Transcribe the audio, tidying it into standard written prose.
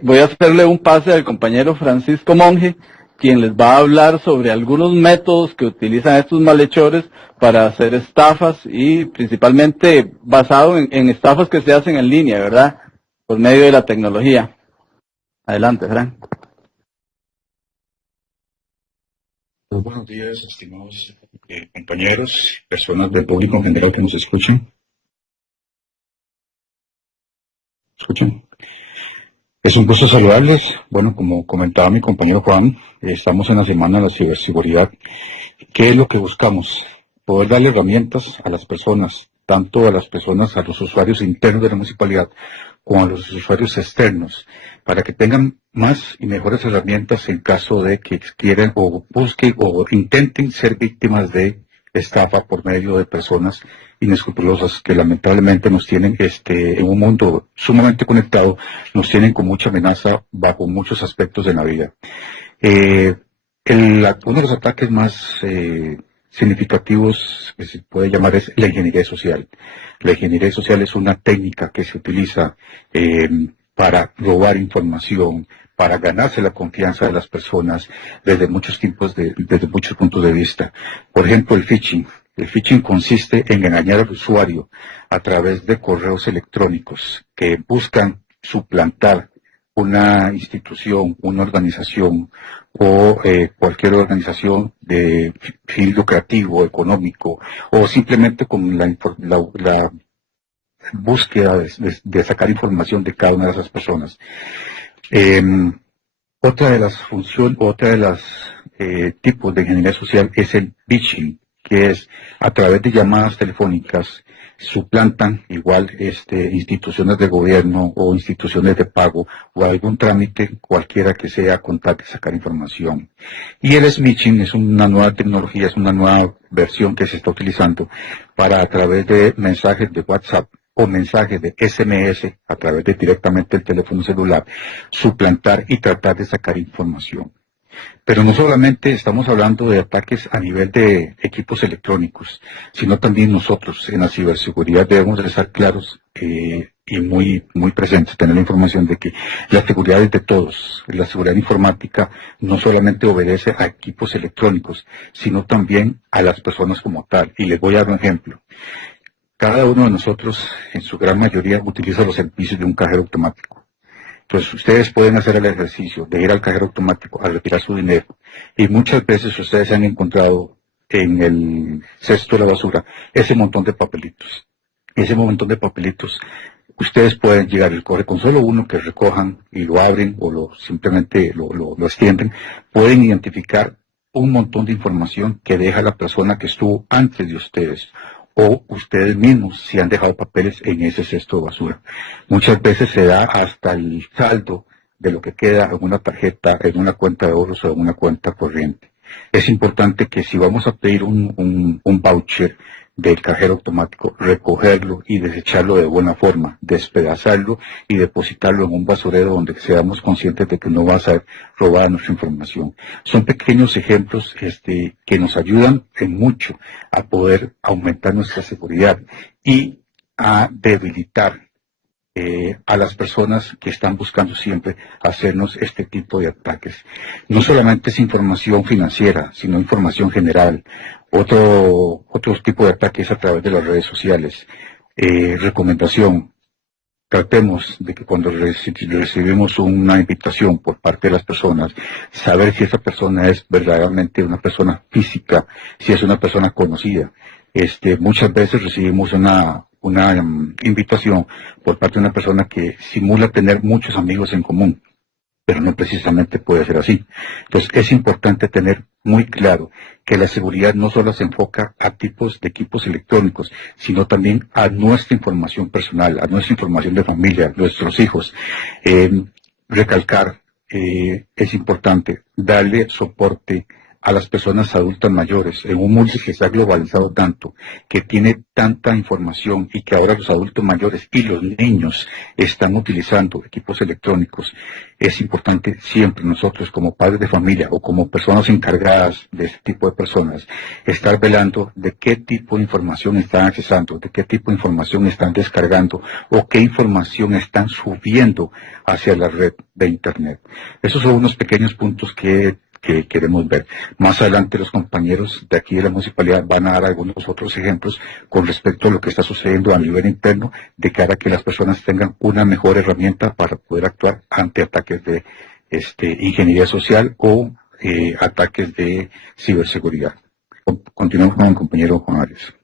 Voy a hacerle un pase al compañero Francisco Monge, quien les va a hablar sobre algunos métodos que utilizan estos malhechores para hacer estafas y principalmente basado en estafas que se hacen en línea, ¿verdad? Por medio de la tecnología. Adelante, Fran. Pues buenos días, estimados compañeros, personas del público en general que nos escuchan. ¿Escuchan? Es un gusto saludarles. Bueno, como comentaba mi compañero Juan, estamos en la semana de la ciberseguridad. ¿Qué es lo que buscamos? Poder darle herramientas a las personas, tanto a los usuarios internos de la municipalidad, como a los usuarios externos, para que tengan más y mejores herramientas en caso de que quieran o busquen o intenten ser víctimas de estafa por medio de personas inescrupulosas que lamentablemente nos tienen en un mundo sumamente conectado, nos tienen con mucha amenaza bajo muchos aspectos de la vida. Uno de los ataques más significativos que se puede llamar es la ingeniería social. La ingeniería social es una técnica que se utiliza para robar información, para ganarse la confianza de las personas desde muchos puntos de vista. Por ejemplo, el phishing. El phishing consiste en engañar al usuario a través de correos electrónicos que buscan suplantar una institución, una organización o cualquier organización de fin lucrativo, económico, o simplemente con la búsqueda de sacar información de cada una de esas personas. Otra de las tipos de ingeniería social es el phishing, que es a través de llamadas telefónicas suplantan igual instituciones de gobierno o instituciones de pago o algún trámite cualquiera que sea con tal de sacar información. Y el smishing es una nueva tecnología, es una nueva versión que se está utilizando para a través de mensajes de WhatsApp o mensajes de SMS a través de directamente el teléfono celular, suplantar y tratar de sacar información. Pero no solamente estamos hablando de ataques a nivel de equipos electrónicos, sino también nosotros en la ciberseguridad debemos de estar claros y muy presentes, tener la información de que la seguridad es de todos. La seguridad informática no solamente obedece a equipos electrónicos, sino también a las personas como tal. Y les voy a dar un ejemplo. Cada uno de nosotros, en su gran mayoría, utiliza los servicios de un cajero automático. Entonces, ustedes pueden hacer el ejercicio de ir al cajero automático a retirar su dinero y muchas veces ustedes han encontrado en el cesto de la basura ese montón de papelitos. Ese montón de papelitos, ustedes pueden llegar y corre con solo uno que recojan y lo abren o simplemente lo extienden, pueden identificar un montón de información que deja la persona que estuvo antes de ustedes. O ustedes mismos si han dejado papeles en ese cesto de basura. Muchas veces se da hasta el saldo de lo que queda en una tarjeta, en una cuenta de ahorros o en una cuenta corriente. Es importante que si vamos a pedir un voucher del cajero automático, recogerlo y desecharlo de buena forma, despedazarlo y depositarlo en un basurero donde seamos conscientes de que no va a ser robada nuestra información. Son pequeños ejemplos que nos ayudan en mucho a poder aumentar nuestra seguridad y a debilitar a las personas que están buscando siempre hacernos este tipo de ataques. No solamente es información financiera, sino información general. Otro tipo de ataques a través de las redes sociales. Recomendación. Tratemos de que cuando recibimos una invitación por parte de las personas, saber si esa persona es verdaderamente una persona física, si es una persona conocida. Muchas veces recibimos una invitación por parte de una persona que simula tener muchos amigos en común, pero no precisamente puede ser así. Entonces es importante tener muy claro que la seguridad no solo se enfoca a tipos de equipos electrónicos, sino también a nuestra información personal, a nuestra información de familia, a nuestros hijos. Recalcar, es importante darle soporte a las personas adultas mayores en un mundo que se ha globalizado tanto, que tiene tanta información y que ahora los adultos mayores y los niños están utilizando equipos electrónicos. Es importante siempre nosotros como padres de familia o como personas encargadas de este tipo de personas estar velando de qué tipo de información están accesando, de qué tipo de información están descargando o qué información están subiendo hacia la red de Internet. Esos son unos pequeños puntos que queremos ver. Más adelante los compañeros de aquí de la municipalidad van a dar algunos otros ejemplos con respecto a lo que está sucediendo a nivel interno de cara a que las personas tengan una mejor herramienta para poder actuar ante ataques de ingeniería social o ataques de ciberseguridad. Continuamos con el compañero Juan Arias.